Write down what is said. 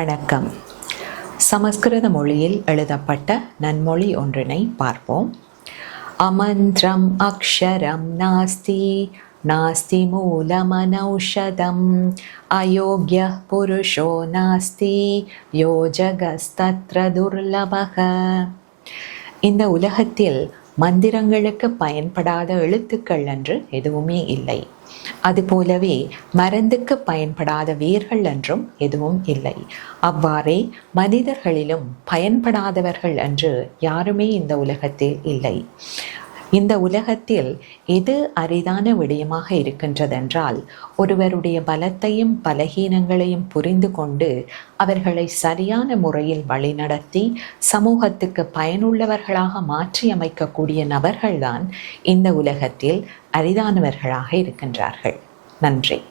வணக்கம். சமஸ்கிருத மொழியில் எழுதப்பட்ட நன்மொழி ஒன்றினை பார்ப்போம். அமந்திரம் அக்ஷரம் நாஸ்தி நாஸ்தி மூலமனௌஷதம் அயோக்ய புருஷோ நாஸ்தி யோஜகஸ்தத்ர துர்லபக. இந்த உலகத்தில் மந்திரங்களுக்கு பயன்படாத எழுத்துக்கள் என்று எதுவுமே இல்லை. அதுபோலவே மருந்துக்கு பயன்படாத வேர்கள் என்றும் எதுவும் இல்லை. அவ்வாறே மனிதர்களிலும் பயன்படாதவர்கள் என்று யாருமே இந்த உலகத்தில் இல்லை. இந்த உலகத்தில் எது அரிதான விடயமாக இருக்கின்றதென்றால், ஒருவருடைய பலத்தையும் பலகீனங்களையும் புரிந்து கொண்டு அவர்களை சரியான முறையில் வழிநடத்தி சமூகத்துக்கு பயனுள்ளவர்களாக மாற்றி அமைக்கக்கூடிய நபர்கள்தான் இந்த உலகத்தில் அரிதானவர்களாக இருக்கின்றார்கள். நன்றி.